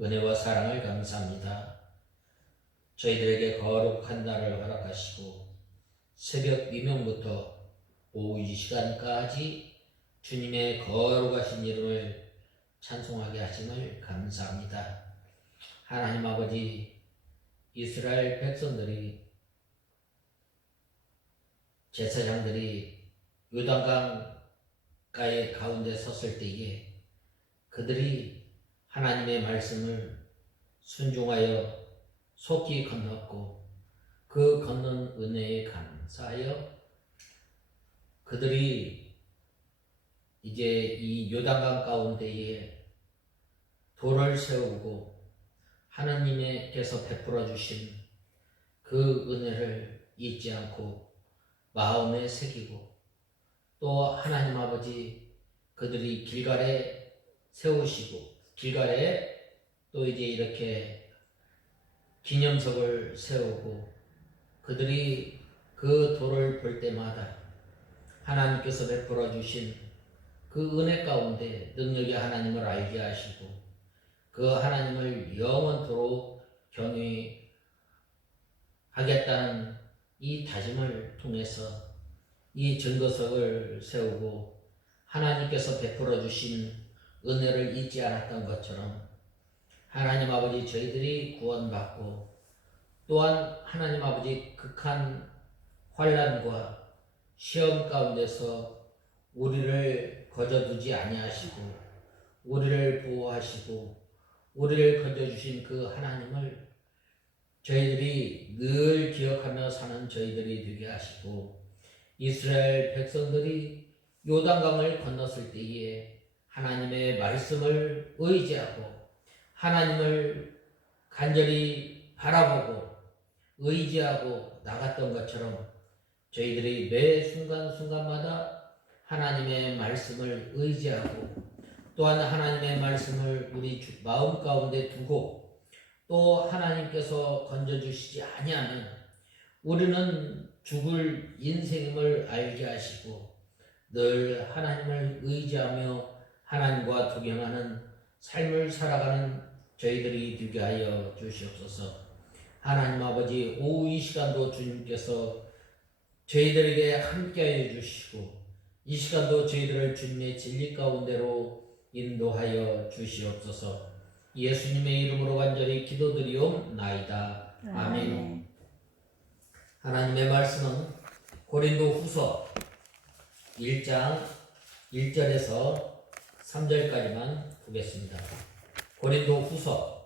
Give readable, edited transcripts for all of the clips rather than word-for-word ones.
은혜와 사랑을 감사합니다. 저희들에게 거룩한 날을 허락하시고 새벽 미명부터 오후 이 시간까지 주님의 거룩하신 이름을 찬송하게 하심을 감사합니다. 하나님 아버지, 이스라엘 백성들이, 제사장들이 요단강가의 가운데 섰을 때에 그들이 하나님의 말씀을 순종하여 속히 건넜고 그 건넌 은혜에 감사하여 그들이 이제 이 요단강 가운데에 돌을 세우고 하나님께서 베풀어 주신 그 은혜를 잊지 않고 마음에 새기고 또 하나님 아버지 그들이 길갈에 세우시고 길갈에 또 이제 이렇게 기념석을 세우고 그들이 그 돌을 볼 때마다 하나님께서 베풀어 주신 그 은혜 가운데 능력의 하나님을 알게 하시고 그 하나님을 영원토록 경외하겠다는 이 다짐을 통해서 이 증거석을 세우고 하나님께서 베풀어 주신 은혜를 잊지 않았던 것처럼 하나님 아버지 저희들이 구원받고 또한 하나님 아버지 극한 환난과 시험 가운데서 우리를 거저두지 아니하시고 우리를 보호하시고 우리를 건져주신 그 하나님을 저희들이 늘 기억하며 사는 저희들이 되게 하시고 이스라엘 백성들이 요단강을 건넜을 때에 하나님의 말씀을 의지하고 하나님을 간절히 바라보고 의지하고 나갔던 것처럼 저희들이 매 순간순간마다 하나님의 말씀을 의지하고 또한 하나님의 말씀을 우리 마음 가운데 두고 또 하나님께서 건져주시지 아니하면 우리는 죽을 인생임을 알게 하시고 늘 하나님을 의지하며 하나님과 동행하는 삶을 살아가는 저희들이 되게 하여 주시옵소서. 하나님 아버지, 오후 이 시간도 주님께서 저희들에게 함께하여 주시고 이 시간도 저희들을 주님의 진리 가운데로 인도하여 주시옵소서. 예수님의 이름으로 간절히 기도드리옵나이다. 아멘. 하나님의 말씀은 고린도 후서 1장 1절에서 3절까지만 보겠습니다. 고린도 후서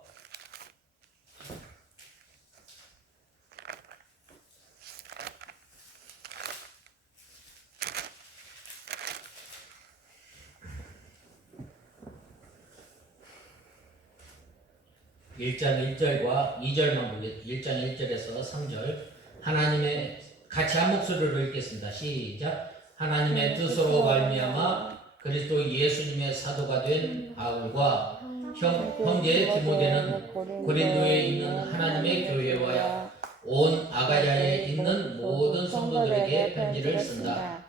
1장 1절과 2절만 보겠습니다. 1장 1절에서 3절 하나님의 같이 한 목소리로 읽겠습니다. 시작. 하나님의 뜻으로 말미암아 그리스도 예수님의 사도가 된 바울과 형제 디모데는 고린도에 있는 하나님의 교회와 온 아가야에 있는 모든 성도들에게 편지를 쓴다.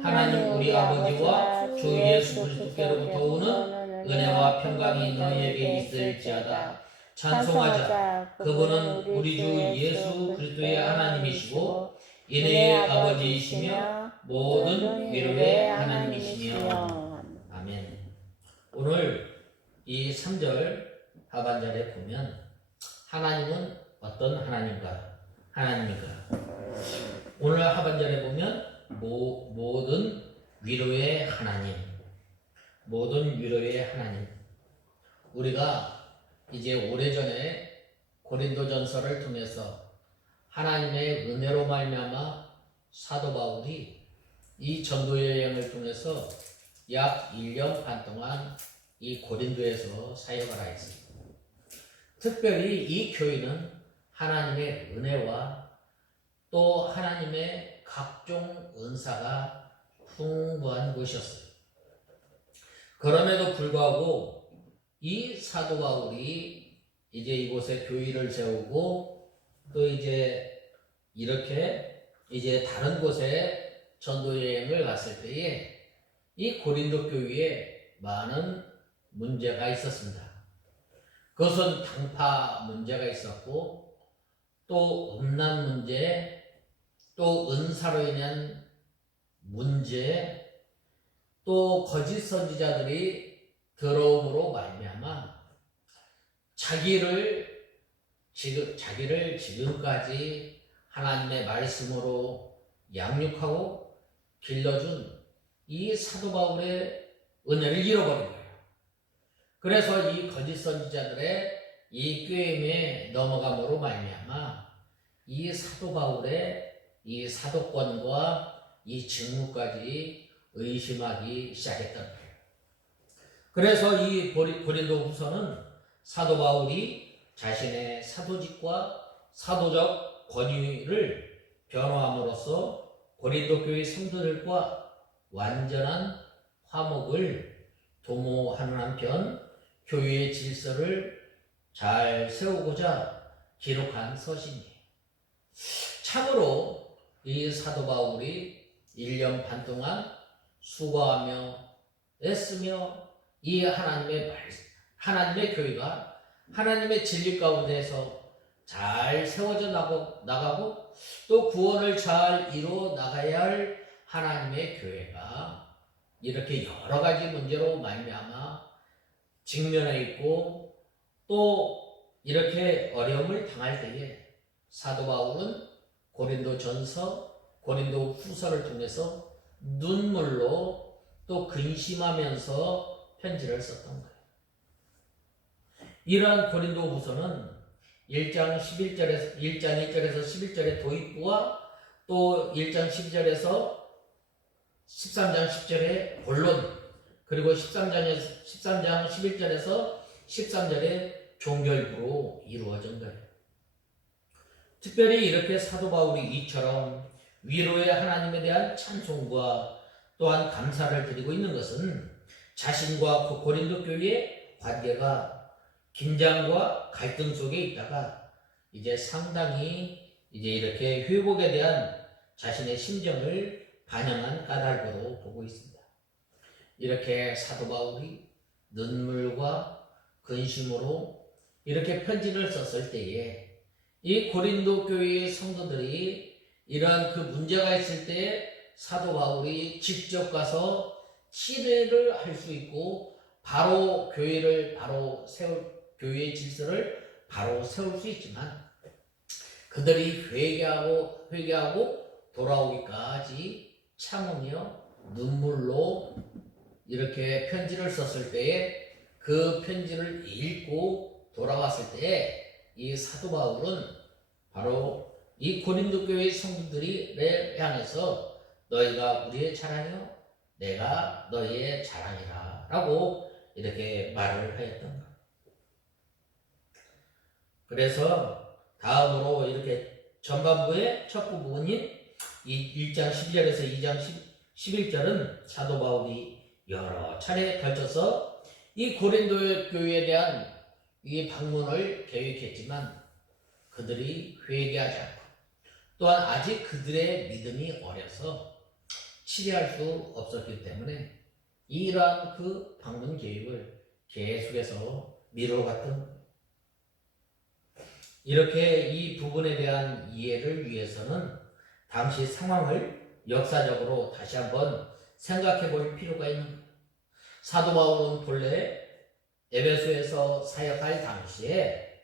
하나님 우리 아버지와 주 예수 그리스도께로부터 오는 은혜와 평강이 너희에게 있을지어다. 찬송하자. 그분은 우리 주 예수 그리스도의 하나님이시고 인애의 아버지이시며 모든 위로의 하나님이시며. 아멘. 오늘 이 3절 하반절에 보면 하나님은 어떤 하나님입니까? 오늘 하반절에 보면 모든 위로의 하나님, 모든 위로의 하나님. 우리가 이제 오래전에 고린도전서를 통해서 하나님의 은혜로 말미암아 사도 바울이 이 전도 여행을 통해서 약 1년 반 동안 이 고린도에서 사역을 하였습니다. 특별히 이 교회는 하나님의 은혜와 또 하나님의 각종 은사가 풍부한 곳이었어요. 그럼에도 불구하고 이 사도 바울이 이제 이곳에 교회를 세우고 또 이제 이렇게 이제 다른 곳에 전도 여행을 갔을 때에 이 고린도 교회에 많은 문제가 있었습니다. 그것은 당파 문제가 있었고, 또 음란 문제, 또 은사로 인한 문제, 또 거짓 선지자들이 들어옴으로 말미암아 자기를 지금까지 하나님의 말씀으로 양육하고 길러준 이 사도 바울의 은혜를 잃어버린 거예요. 그래서 이 거짓 선지자들의 이 꾀임에 넘어감으로 말미암아 이 사도 바울의 이 사도권과 이 직무까지 의심하기 시작했던 거예요. 그래서 이 고린도후서는 사도 바울이 자신의 사도직과 사도적 권위를 변호함으로써 고린도 교회 성도들과 완전한 화목을 도모하는 한편 교회의 질서를 잘 세우고자 기록한 서신이에요. 참으로 이 사도 바울이 1년 반 동안 수고하며 애쓰며 이 하나님의 교회가 하나님의 진리 가운데서 잘 세워져 나가고 또 구원을 잘 이루어 나가야 할 하나님의 교회가 이렇게 여러 가지 문제로 말미암아 직면해 있고 또 이렇게 어려움을 당할 때에 사도 바울은 고린도전서, 고린도후서를 통해서 눈물로 또 근심하면서 편지를 썼던 거예요. 이러한 고린도후서는 1장 1절에서 11절의 도입부와 또 1장 12절에서 13장 10절의 본론, 그리고 13장 11절에서 13절의 종결부로 이루어진 거예요. 특별히 이렇게 사도 바울이 이처럼 위로의 하나님에 대한 찬송과 또한 감사를 드리고 있는 것은 자신과 그 고린도 교회의 관계가 긴장과 갈등 속에 있다가 이제 상당히 이제 이렇게 회복에 대한 자신의 심정을 반영한 까닭으로 보고 있습니다. 이렇게 사도 바울이 눈물과 근심으로 이렇게 편지를 썼을 때에 이 고린도 교회의 성도들이 이러한 그 문제가 있을 때 사도 바울이 직접 가서 치료를 할 수 있고 바로 교회의 질서를 바로 세울 수 있지만 그들이 회개하고 돌아오기까지 참으며 눈물로 이렇게 편지를 썼을 때에 그 편지를 읽고 돌아왔을 때에 이 사도 바울은 바로 이 고린도 교회의 성도들이 향해서 너희가 우리의 자랑이요 내가 너희의 자랑이라 라고 이렇게 말을 하였던 것. 그래서 다음으로 이렇게 전반부의 첫 부분인 1장 12절에서 2장 11절은 사도 바울이 여러 차례에 걸쳐서 이 고린도 교회에 대한 이 방문을 계획했지만 그들이 회개하지 않고 또한 아직 그들의 믿음이 어려서 치료할 수 없었기 때문에 이러한 그 방문 계획을 계속해서 미뤄갔던 이렇게 이 부분에 대한 이해를 위해서는 당시 상황을 역사적으로 다시 한번 생각해 볼 필요가 있는 거예요. 사도 바울은 본래 에베소에서 사역할 당시에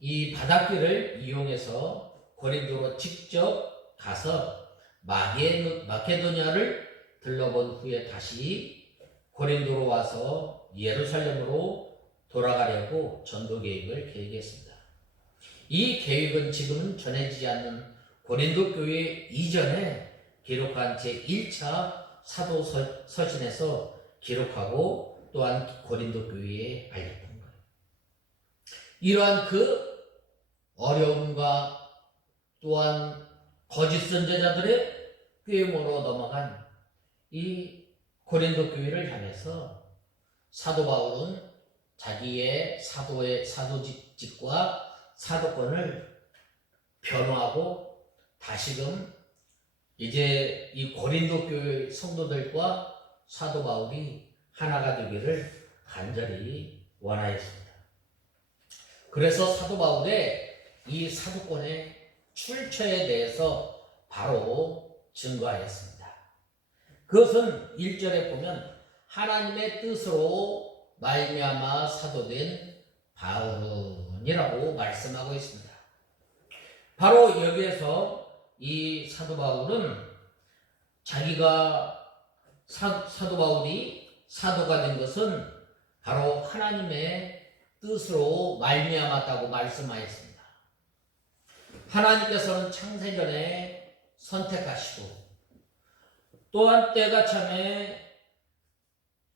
이 바닷길을 이용해서 고린도로 직접 가서 마케도니아를 들러본 후에 다시 고린도로 와서 예루살렘으로 돌아가려고 전도 계획했습니다. 이 계획은 지금은 전해지지 않는 고린도 교회 이전에 기록한 제1차 사도 서신에서 기록하고 또한 고린도 교회에 알렸던 거예요. 이러한 그 어려움과 또한 거짓 선지자들의 꾀모로 넘어간 이 고린도 교회를 향해서 사도 바울은 자기의 사도직과 사도권을 변호하고 다시금 이제 이 고린도 교회 성도들과 사도 바울이 하나가 되기를 간절히 원하였습니다. 그래서 사도 바울의 이 사도권의 출처에 대해서 바로 증거하였습니다. 그것은 1절에 보면 하나님의 뜻으로 말미암아 사도된 바울은이라고 말씀하고 있습니다. 바로 여기에서 이 사도 바울은 자기가 사도 바울이 사도가 된 것은 바로 하나님의 뜻으로 말미암았다고 말씀하였습니다. 하나님께서는 창세전에 선택하시고 또한 때가 참에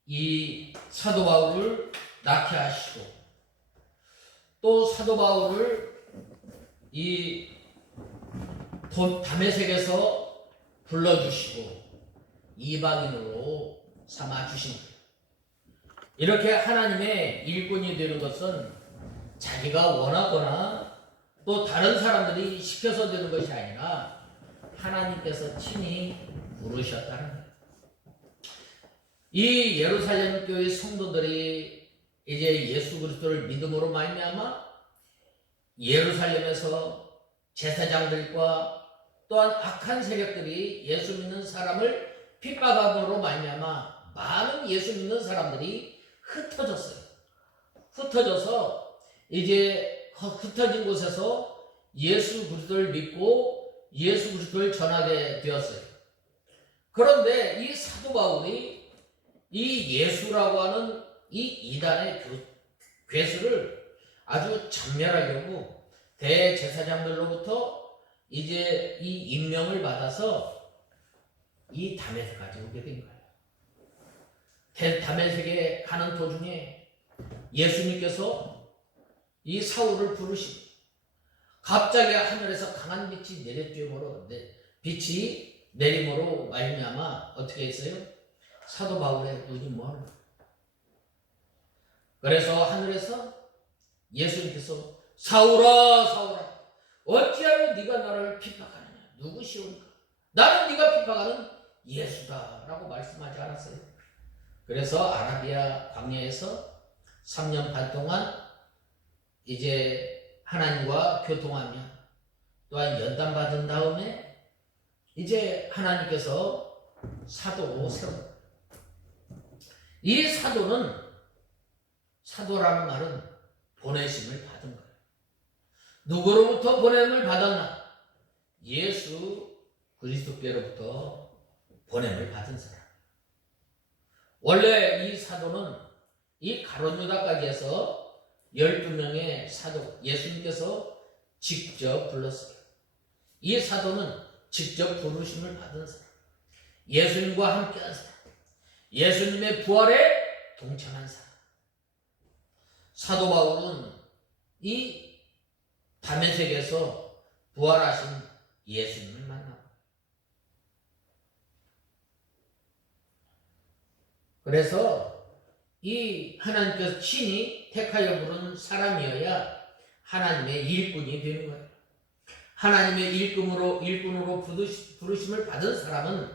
이 사도 바울을 낳게 하시고 또 사도 바울을 이 다메섹에서 불러주시고 이방인으로 삼아주신 거예요. 이렇게 하나님의 일꾼이 되는 것은 자기가 원하거나 또 다른 사람들이 시켜서 되는 것이 아니라 하나님께서 친히 부르셨다는 거예요. 이 예루살렘 교회 성도들이 이제 예수 그리스도를 믿음으로 말미암아 예루살렘에서 제사장들과 또한 악한 세력들이 예수 믿는 사람을 핍박함으로 말미암아 많은 예수 믿는 사람들이 흩어졌어요. 흩어져서 이제 흩어진 곳에서 예수 그리스도를 믿고 예수 그리스도를 전하게 되었어요. 그런데 이 사도 바울이 이 예수라고 하는 이 이단의 괴수를 아주 전멸하려고 대제사장들로부터 이제 이 임명을 받아서 이 다메섹까지 오게 된 거예요. 다메섹에 가는 도중에 예수님께서 이 사울을 부르시고 갑자기 하늘에서 강한 빛이 내림으로 말미암아 어떻게 했어요? 사도 바울의 눈이 멀어. 그래서 하늘에서 예수님께서 사울아 사울아 어찌하여 네가 나를 핍박하느냐 누구시오니까 나는 네가 핍박하는 예수다 라고 말씀하지 않았어요. 그래서 아라비아 광야에서 3년 반 동안 이제 하나님과 교통하며 또한 연단받은 다음에 이제 하나님께서 사도로 세운 이 사도라는 말은 보내심을 받은 거예요. 누구로부터 보냄을 받았나? 예수 그리스도께로부터 보냄을 받은 사람. 원래 이 사도는 이 가룟 유다까지 해서 12명의 사도 예수님께서 직접 불렀어요. 이 사도는 직접 부르심을 받은 사람. 예수님과 함께한 사람. 예수님의 부활에 동참한 사람. 사도 바울은 이 다메섹에서 부활하신 예수님을 만나고 그래서 이 하나님께서 친히 택하여 부른 사람이어야 하나님의 일꾼이 되는 거예요. 하나님의 일꾼으로 부르심을 받은 사람은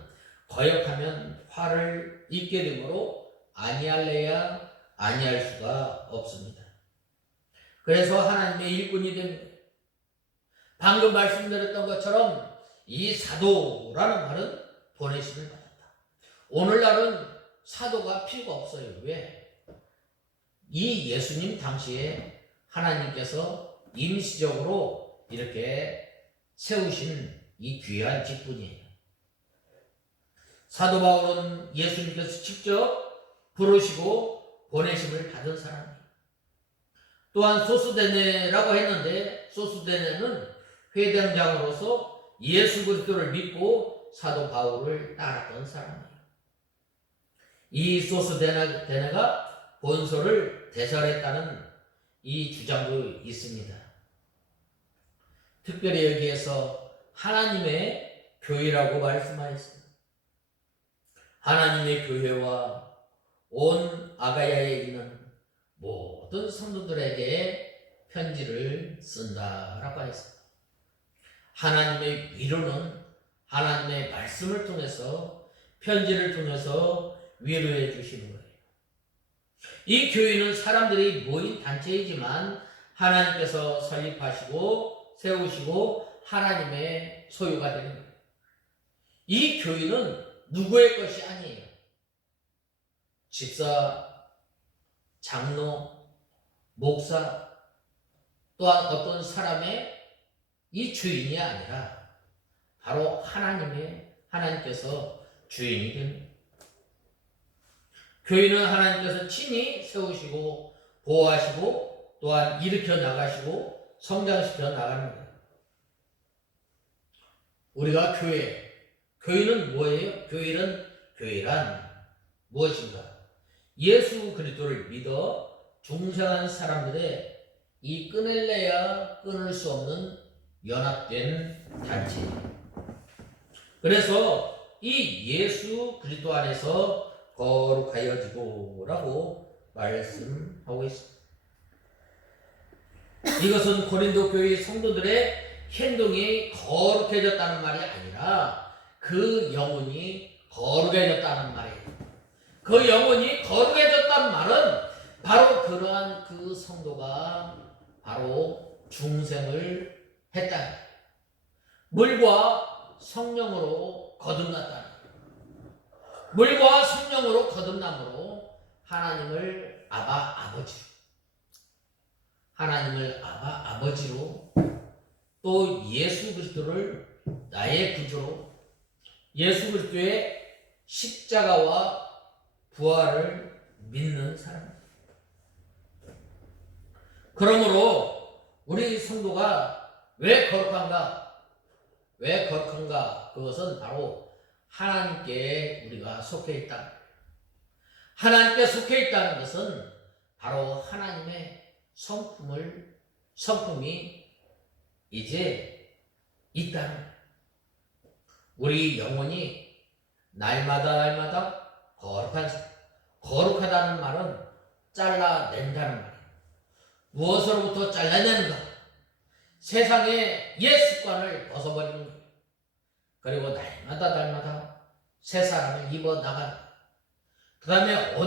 거역하면 화를 입게 되므로 아니할래야 아니할 수가 없습니다. 그래서 하나님의 일꾼이 됩니다. 방금 말씀드렸던 것처럼 이 사도라는 말은 보내심을 받았다. 오늘날은 사도가 필요가 없어요. 왜? 이 예수님 당시에 하나님께서 임시적으로 이렇게 세우신 이 귀한 직분이에요. 사도 바울은 예수님께서 직접 부르시고 보내심을 받은 사람이에요. 또한 소스데네라고 했는데 소스데네는 회당장으로서 예수 그리스도를 믿고 사도 바울을 따랐던 사람이에요. 이 소스데네가 본소를 대설했다는 이 주장도 있습니다. 특별히 여기에서 하나님의 교회라고 말씀하였습니다. 하나님의 교회와 온 아가야에 있는 모든 성도들에게 편지를 쓴다라고 했습니다. 하나님의 위로는 하나님의 말씀을 통해서 편지를 통해서 위로해 주시는 거예요. 이 교회는 사람들이 모인 단체이지만 하나님께서 설립하시고 세우시고 하나님의 소유가 되는 거예요. 이 교회는 누구의 것이 아니에요. 집사, 장로, 목사 또한 어떤 사람의 이 주인이 아니라 바로 하나님께서 주인이 됩니다. 교회는 하나님께서 친히 세우시고 보호하시고 또한 일으켜 나가시고 성장시켜 나가는 거예요. 우리가 교회는 뭐예요? 교회란 무엇인가? 예수 그리스도를 믿어 중생한 사람들의 이 끊을래야 끊을 수 없는 연합된 단체예요. 그래서 이 예수 그리스도 안에서 거룩하여지고라고 말씀하고 있습니다. 이것은 고린도 교회 성도들의 행동이 거룩해졌다는 말이 아니라 그 영혼이 거룩해졌다는 말이에요. 그 영혼이 거룩해졌다는 말은 바로 그러한 그 성도가 바로 중생을 했다. 물과 성령으로 거듭났다. 물과 성령으로 거듭남으로 하나님을 아버지로 또 예수 그리스도를 나의 구주로 예수 그리스도의 십자가와 부활을 믿는 사람. 그러므로 우리 성도가 왜 거룩한가? 그것은 바로 하나님께 우리가 속해 있다. 하나님께 속해 있다는 것은 바로 하나님의 성품이 이제 있다는. 우리 영혼이 날마다 거룩하다는 말은 잘라낸다는 말이에요. 무엇으로부터 잘라내는가? 세상의 옛 습관을 벗어버리는 거예요. 그리고 날마다 새 사람을 입어 나간다. 그 다음에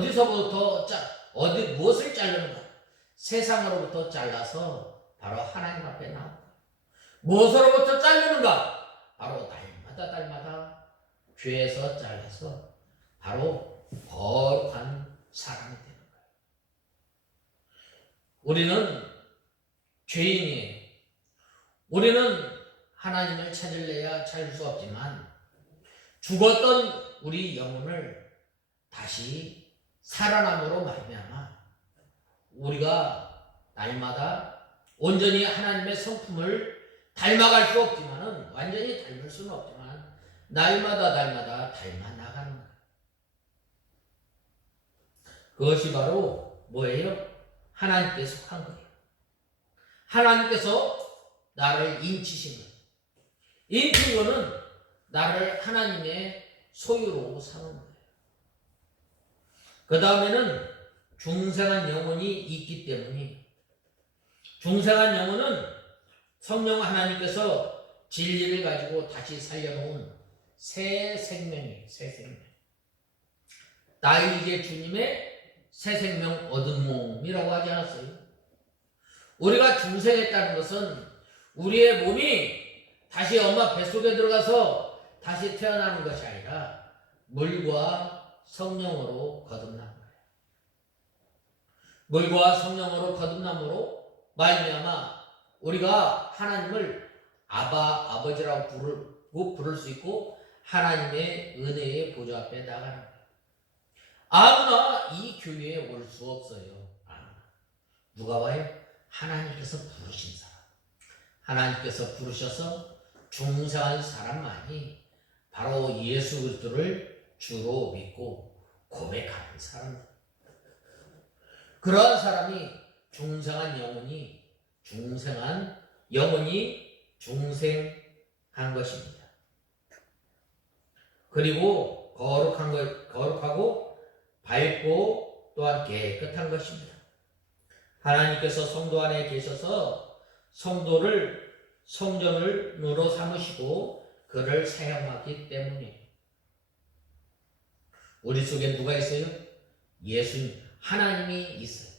무엇을 자르는가? 세상으로부터 잘라서 바로 하나님 앞에 나온다. 무엇으로부터 자르는가? 바로 날마다 죄에서 잘라서 바로 거룩한 사람이 되는 거예요. 우리는 죄인이에요. 우리는 하나님을 찾을래야 찾을 수 없지만 죽었던 우리 영혼을 다시 살아남으로 말미암아 우리가 날마다 온전히 하나님의 성품을 닮아갈 수 없지만은 완전히 닮을 수는 없지만 날마다 닮아 나가는 거예요. 그것이 바로 뭐예요? 하나님께 속한 거예요. 하나님께서 나를 인치신 거예요. 인친 거는 나를 하나님의 소유로 삼은 거예요. 그 다음에는 중생한 영혼이 있기 때문에 중생한 영혼은 성령 하나님께서 진리를 가지고 다시 살려놓은 새 생명이에요. 새 생명. 나 이제 주님의 새 생명 얻은 몸이라고 하지 않았어요? 우리가 중생했다는 것은 우리의 몸이 다시 엄마 뱃속에 들어가서 다시 태어나는 것이 아니라 물과 성령으로 거듭난 거예요. 물과 성령으로 거듭남으로 말미암아 우리가 하나님을 아버지라고 부를 수 있고 하나님의 은혜의 보좌 앞에 나가는 거예요. 아무나 이 교회에 올 수 없어요. 누가 와요? 하나님께서 부르신 사람. 하나님께서 부르셔서 중생한 사람만이 바로 예수 그리스도를 주로 믿고 고백하는 사람. 그러한 사람이 중생한 영혼이 중생한 것입니다. 그리고 거룩하고 밝고 또한 깨끗한 것입니다. 하나님께서 성도 안에 계셔서 성도를 성전으로 삼으시고 그를 사용하기 때문에 우리 속에 누가 있어요? 예수님, 하나님이 있어요.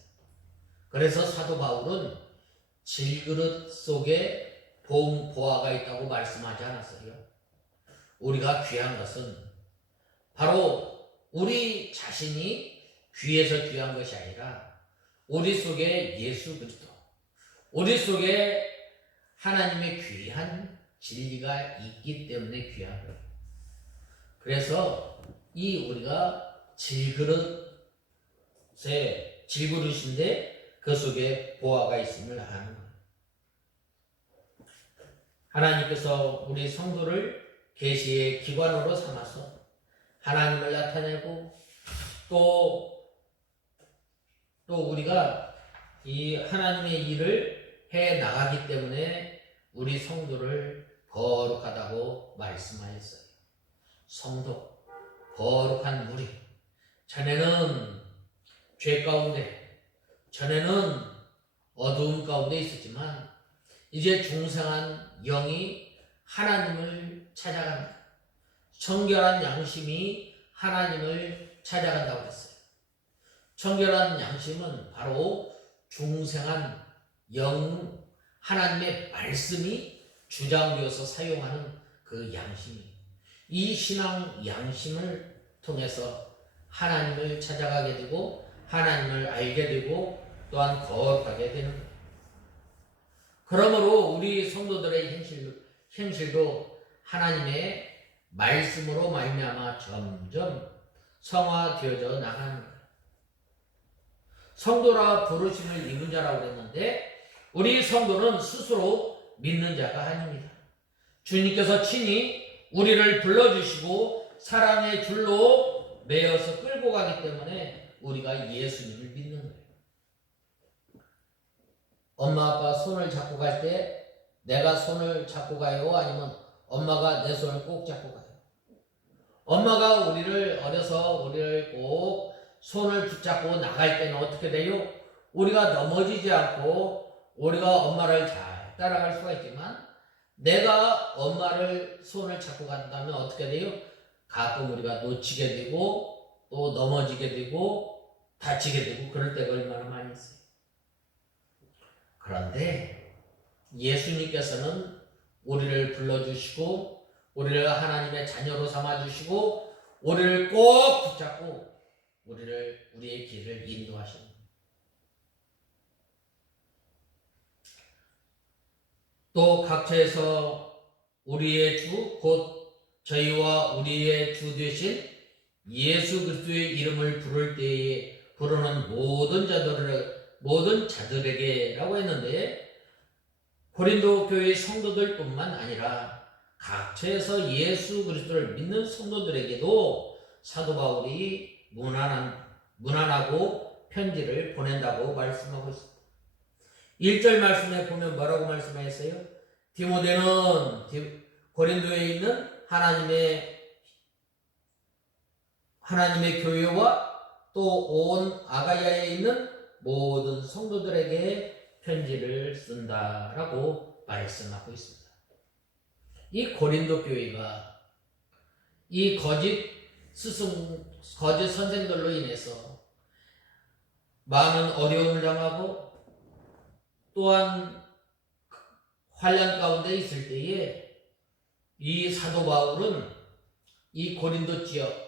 그래서 사도 바울은 질그릇 속에 보화가 있다고 말씀하지 않았어요? 우리가 귀한 것은 바로 우리 자신이 귀해서 귀한 것이 아니라 우리 속에 예수 그리스도, 우리 속에 하나님의 귀한 진리가 있기 때문에 귀한 거예요. 그래서 이 우리가 질그릇인데 그 속에 보화가 있음을 아는 거예요. 하나님께서 우리 성도를 계시의 기관으로 삼아서 하나님을 나타내고 또 우리가 이 하나님의 일을 해 나가기 때문에 우리 성도를 거룩하다고 말씀하셨어요. 성도, 거룩한 무리. 전에는 죄 가운데, 전에는 어두움 가운데 있었지만 이제 중생한 영이 하나님을 찾아간다. 청결한 양심이 하나님을 찾아간다고 했어요. 청결한 양심은 바로 중생한 영, 하나님의 말씀이 주장되어서 사용하는 그 양심이, 이 신앙 양심을 통해서 하나님을 찾아가게 되고 하나님을 알게 되고 또한 거룩하게 되는 거예요. 그러므로 우리 성도들의 현실도 하나님의 말씀으로 말미암아 점점 성화되어져 나가는 거예요. 성도라 부르심을 입은 자라고 그랬는데 우리 성도는 스스로 믿는 자가 아닙니다. 주님께서 친히 우리를 불러주시고 사랑의 줄로 매어서 끌고 가기 때문에 우리가 예수님을 믿는 거예요. 엄마 아빠 손을 잡고 갈 때 내가 손을 잡고 가요? 아니면 엄마가 내 손을 꼭 잡고 가요? 엄마가 어려서 우리를 꼭 손을 붙잡고 나갈 때는 어떻게 돼요? 우리가 넘어지지 않고 우리가 엄마를 잘 따라갈 수가 있지만 내가 엄마를 손을 잡고 간다면 어떻게 돼요? 가끔 우리가 놓치게 되고 또 넘어지게 되고 다치게 되고 그럴 때가 얼마나 많이 있어요. 그런데 예수님께서는 우리를 불러주시고 우리를 하나님의 자녀로 삼아주시고 우리를 꼭 붙잡고 우리의 길을 인도하십니다. 또 각처에서 우리의 주 곧 저희와 우리의 주 되신 예수 그리스도의 이름을 부를 때에 부르는 모든 자들에게라고 했는데 고린도 교회 성도들뿐만 아니라 각처에서 예수 그리스도를 믿는 성도들에게도 사도 바울이 문안하고 편지를 보낸다고 말씀하고 있습니다. 1절 말씀에 보면 뭐라고 말씀하셨어요? 디모데는 고린도에 있는 하나님의 교회와 또 온 아가야에 있는 모든 성도들에게 편지를 쓴다라고 말씀하고 있습니다. 이 고린도 교회가 이 거짓 선생들로 인해서 많은 어려움을 당하고 또한 환난 가운데 있을 때에 이 사도 바울은 이 고린도 지역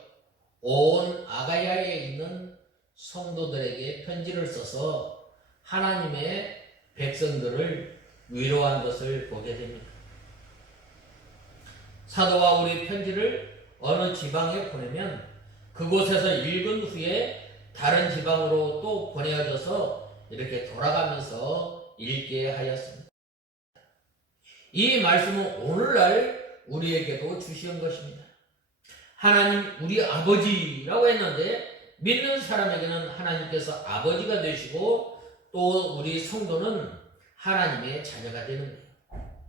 온 아가야에 있는 성도들에게 편지를 써서 하나님의 백성들을 위로한 것을 보게 됩니다. 사도 바울의 편지를 어느 지방에 보내면 그곳에서 읽은 후에 다른 지방으로 또 보내어져서 이렇게 돌아가면서 읽게 하였습니다. 이 말씀은 오늘날 우리에게도 주시는 것입니다. 하나님 우리 아버지라고 했는데 믿는 사람에게는 하나님께서 아버지가 되시고 또 우리 성도는 하나님의 자녀가 되는 거예요.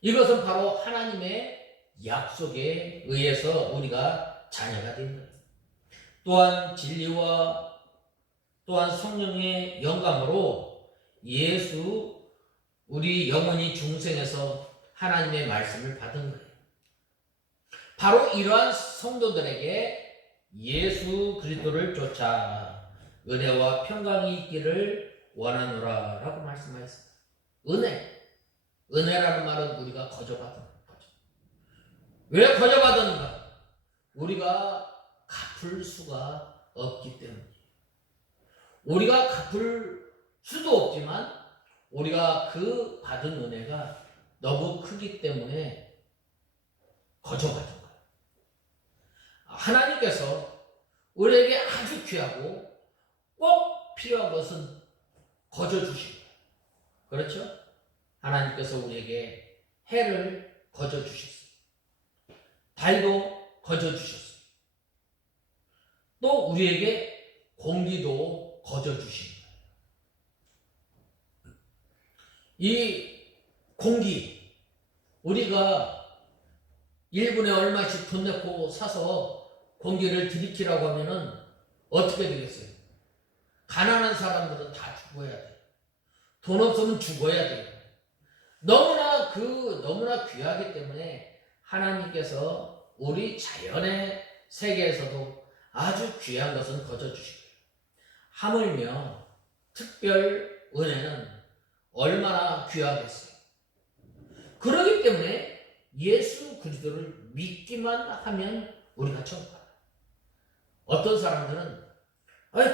이것은 바로 하나님의 약속에 의해서 우리가 자녀가 된 거예요. 또한 진리와 또한 성령의 영감으로 우리 영혼이 중생에서 하나님의 말씀을 받은 거예요. 바로 이러한 성도들에게 예수 그리스도를 쫓아 은혜와 평강이 있기를 원하노라 라고 말씀하셨습니다. 은혜라는 말은 우리가 거저받는 거죠. 왜 거저받았는가? 우리가 갚을 수가 없기 때문이에요. 우리가 갚을 수도 없지만 우리가 그 받은 은혜가 너무 크기 때문에 거저받은 거예요. 하나님께서 우리에게 아주 귀하고 꼭 필요한 것은 거저 주신 거예요. 그렇죠? 하나님께서 우리에게 해를 거저 주셨어요. 달도 거저 주셨어요. 또 우리에게 공기도 거저 주신 거예요. 이 공기, 우리가 1분에 얼마씩 돈 내고 사서 공기를 들이키라고 하면은 어떻게 되겠어요? 가난한 사람들은 다 죽어야 돼요. 돈 없으면 죽어야 돼요. 너무나 귀하기 때문에 하나님께서 우리 자연의 세계에서도 아주 귀한 것은 거저 주시고요. 하물며 특별 은혜는 얼마나 귀하겠어요. 그렇기 때문에 예수 그리스도를 믿기만 하면 우리가 천국 가요. 어떤 사람들은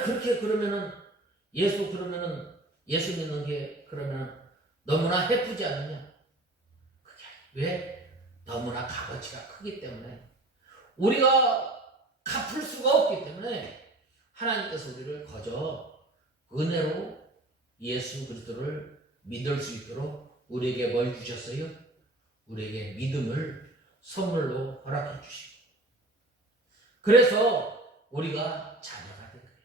그렇게 그러면은 예수 믿는 게 그러면 너무나 해프지 않느냐? 그게 왜? 너무나 값어치가 크기 때문에 우리가 갚을 수가 없기 때문에 하나님께서 우리를 거저 은혜로 예수 그리스도를 믿을 수 있도록 우리에게 뭘 주셨어요? 우리에게 믿음을 선물로 허락해 주시고, 그래서 우리가 자녀가 된 거예요.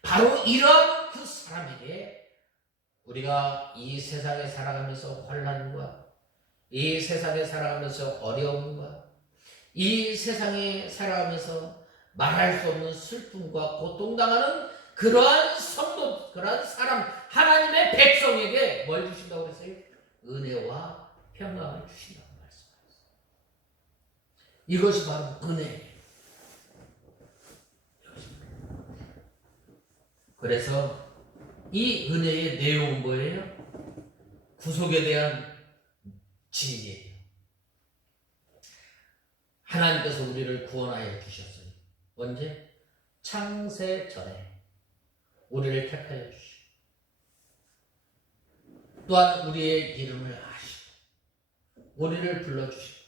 바로 이런 그 사람에게 우리가 이 세상에 살아가면서 환난과 이 세상에 살아가면서 어려움과 이 세상에 살아가면서 말할 수 없는 슬픔과 고통당하는 그러한 성도, 그러한 사람, 하나님의 백성에게 뭘 주신다고 그랬어요? 은혜와 평강을 주신다고 말씀하셨어요. 이것이 바로 은혜예요. 그래서 이 은혜의 내용은 뭐예요? 구속에 대한 진리예요. 하나님께서 우리를 구원하여 주셨어요. 언제? 창세 전에 우리를 택하여 주시고, 또한 우리의 이름을 아시고 우리를 불러주시고,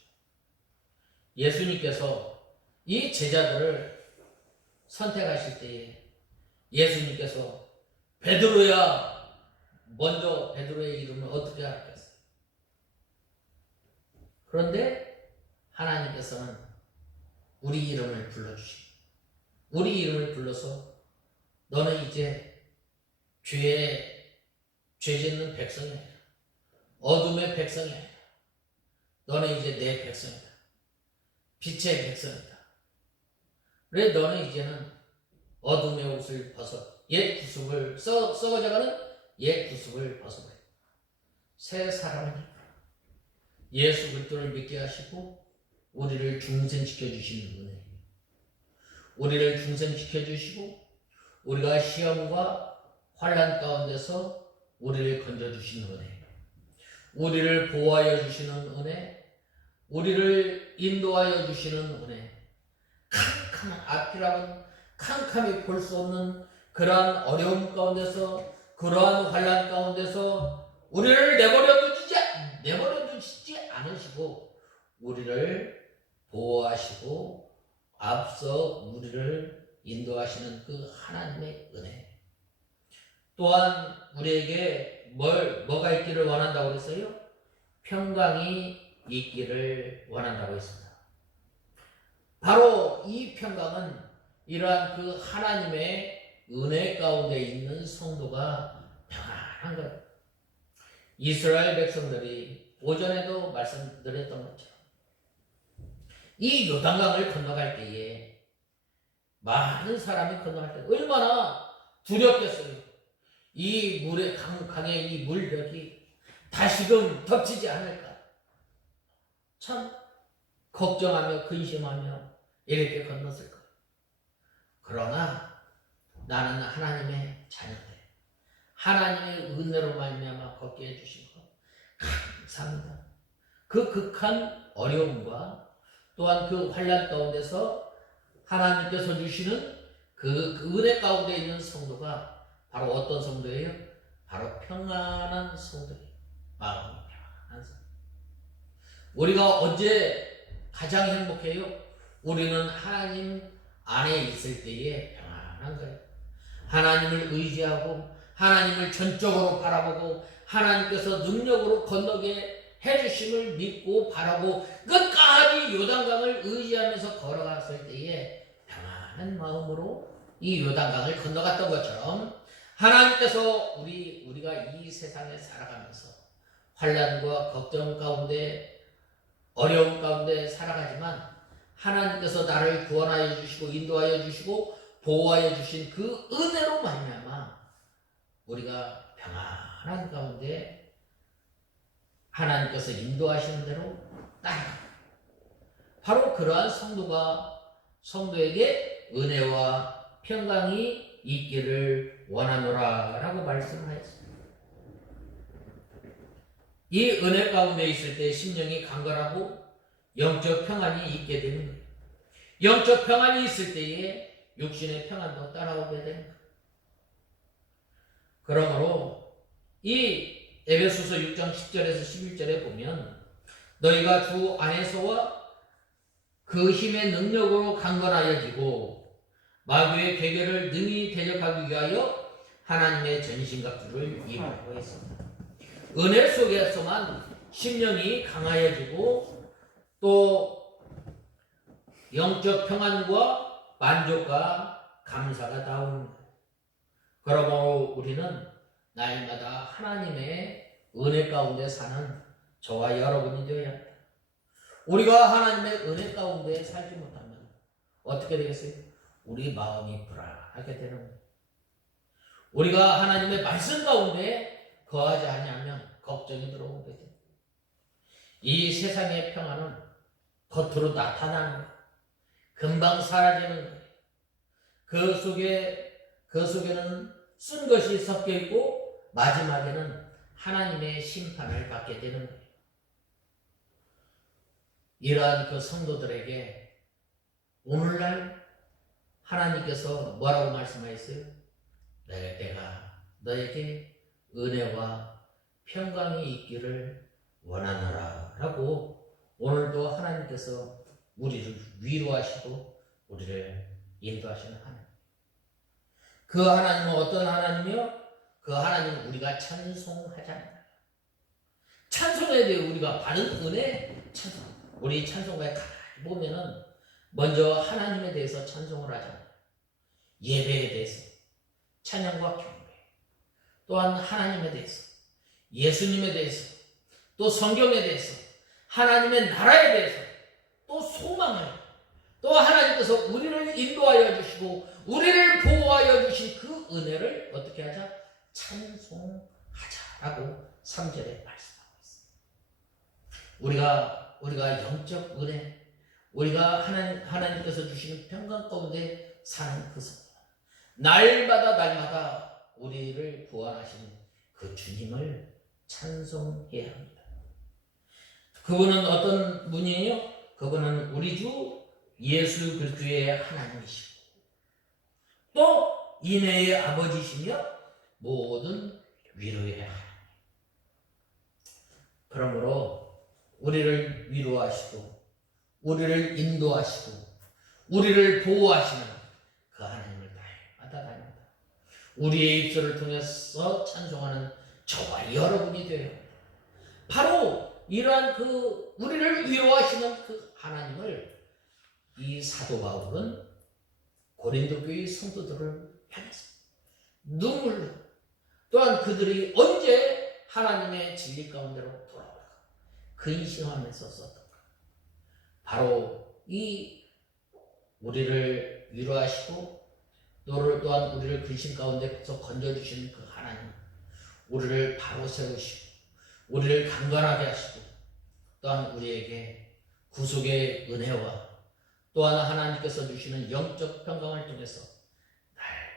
예수님께서 이 제자들을 선택하실 때에 예수님께서 베드로야, 먼저 베드로의 이름을 어떻게 하셨겠어요? 그런데 하나님께서는 우리 이름을 불러주시고, 우리 이름을 불러서 너는 이제 죄 짓는 백성이 아니라, 어둠의 백성이 아니라, 너는 이제 내 백성이다. 빛의 백성이다. 그래 너는 이제는 어둠의 옷을 벗어 옛 구습을 썩어져가는 옛 구습을 벗어버려 새 사람을 예수 그리스도를 믿게 하시고 우리를 중생시켜 주시는 은혜, 우리를 중생시켜 주시고 우리가 시험과 환난 가운데서 우리를 건져 주시는 은혜, 우리를 보호하여 주시는 은혜, 우리를 인도하여 주시는 은혜, 캄캄한 앞이라고는 캄캄히 볼 수 없는 그러한 어려움 가운데서, 그러한 환난 가운데서 우리를 내버려 두시지 않으시고 우리를 보호하시고 앞서 우리를 인도하시는 그 하나님의 은혜, 또한 우리에게 뭐가 있기를 원한다고 그랬어요? 평강이 있기를 원한다고 했습니다. 바로 이 평강은 이러한 그 하나님의 은혜 가운데 있는 성도가 평안한 것. 이스라엘 백성들이 오전에도 말씀드렸던 것처럼 이 요단강을 건너갈 때에 많은 사람이 건너갈 때 얼마나 두렵겠어요. 이 물의 강의 이 물벽이 다시금 덮치지 않을까, 참 걱정하며 근심하며 이렇게 건넜을 거예요. 그러나 나는 하나님의 자녀들, 하나님의 은혜로 말미암아 걷게 해주신 것 감사합니다. 그 극한 어려움과 또한 그 환난 가운데서 하나님께서 주시는 그 은혜 가운데 있는 성도가 바로 어떤 성도예요? 바로 평안한 성도예요. 마음이 평안한 성도. 우리가 언제 가장 행복해요? 우리는 하나님 안에 있을 때에 평안한 거예요. 하나님을 의지하고 하나님을 전적으로 바라보고 하나님께서 능력으로 건너게 해주심을 믿고 바라고 끝까지 요단강을 의지하면서 걸어갔을 때에 평안한 마음으로 이 요단강을 건너갔던 것처럼 하나님께서 우리가 이 세상에 살아가면서 환난과 걱정 가운데 어려움 가운데 살아가지만 하나님께서 나를 구원하여 주시고 인도하여 주시고 보호하여 주신 그 은혜로 말미암아 우리가 평안한 가운데 하나님께서 인도하시는 대로 따라가. 바로 그러한 성도에게 은혜와 평강이 있기를 원하노라 라고 말씀하였습니다. 이 은혜 가운데 있을 때 심령이 강건하고 영적 평안이 있게 되는 거예요. 영적 평안이 있을 때에 육신의 평안도 따라오게 되는 거예요. 그러므로 이 에베소서 6장 10절에서 11절에 보면 너희가 주 안에서와 그 힘의 능력으로 강건하여지고 마귀의 계계를 능히 대적하기 위하여 하나님의 전신갑주를 입고 있습니다. 은혜 속에서만 심령이 강하여지고 또 영적 평안과 만족과 감사가 나오는 거예요. 그러므로 우리는 날마다 하나님의 은혜 가운데 사는 저와 여러분이 되어야 합니다. 우리가 하나님의 은혜 가운데 살지 못하면 어떻게 되겠어요? 우리 마음이 불안하게 되는 거예요. 우리가 하나님의 말씀 가운데 거하지 아니하면 걱정이 들어오게 됩니다. 이 세상의 평안은 겉으로 나타나는 거예요. 금방 사라지는 거예요. 그 속에는 쓴 것이 섞여 있고 마지막에는 하나님의 심판을 받게 되는 거예요. 이러한 그 성도들에게 오늘날 하나님께서 뭐라고 말씀하셨어요? 내가 너에게 은혜와 평강이 있기를 원하노라 라고 오늘도 하나님께서 우리를 위로하시고 우리를 인도하시는 하나님. 그 하나님은 어떤 하나님이요? 그 하나님은 우리가 찬송하잖아요. 찬송에 대해 우리가 받은 은혜 찬송. 우리 찬송가에 가만히 보면은 먼저 하나님에 대해서 찬송을 하잖아요. 예배에 대해서 찬양과 경배. 또한 하나님에 대해서 예수님에 대해서 또 성경에 대해서 하나님의 나라에 대해서 또 소망을 또 하나님께서 우리를 인도하여 주시고 우리를 보호하여 주신 그 은혜를 어떻게 하자? 찬송하자라고 3절에 말씀하고 있습니다. 우리가 영적 은혜, 우리가 하나님께서 주시는 평강 가운데 사는 그 성도, 날마다 우리를 구원하시는 그 주님을 찬송해야 합니다. 그분은 어떤 분이에요? 그분은 우리 주 예수 그리스도의 하나님이시고 또 인애의 아버지시며 모든 위로의 하나님. 그러므로 우리를 위로하시고 우리를 인도하시고 우리를 보호하시는 그 하나님을 날마다 우리의 입술을 통해서 찬송하는 저와 여러분이 되어야 합니다. 바로 이러한 그 우리를 위로하시는 그 하나님을 이 사도 바울은 고린도 교회 성도들을 향해서 눈물로 또한 그들이 언제 하나님의 진리 가운데로 돌아올까 근심하면서 썼던가. 바로 이 우리를 위로하시고 또한 우리를 근심 가운데서 건져주시는 그 하나님, 우리를 바로 세우시고 우리를 강건하게 하시고 또한 우리에게 구속의 은혜와 또한 하나님께서 주시는 영적 평강을 통해서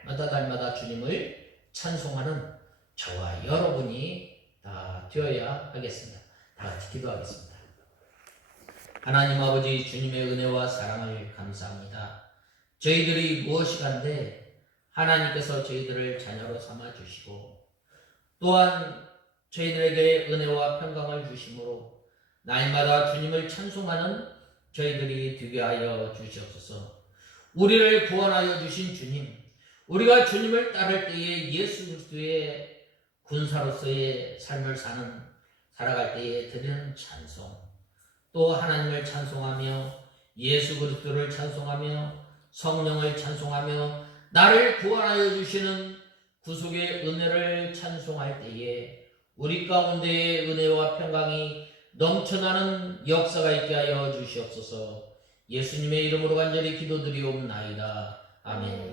날마다 주님을 찬송하는 저와 여러분이 다 되어야 하겠습니다. 다 같이 기도하겠습니다. 하나님 아버지, 주님의 은혜와 사랑을 감사합니다. 저희들이 무엇이간데 하나님께서 저희들을 자녀로 삼아주시고 또한 저희들에게 은혜와 평강을 주심으로 날마다 주님을 찬송하는 저희들이 되게 하여 주시옵소서. 우리를 구원하여 주신 주님, 우리가 주님을 따를 때에 예수 그리스도의 군사로서의 삶을 살아갈 때에 드리는 찬송, 또 하나님을 찬송하며 예수 그리스도를 찬송하며 성령을 찬송하며 나를 구원하여 주시는 구속의 은혜를 찬송할 때에 우리 가운데의 은혜와 평강이 넘쳐나는 역사가 있게 하여 주시옵소서. 예수님의 이름으로 간절히 기도드리옵나이다. 아멘.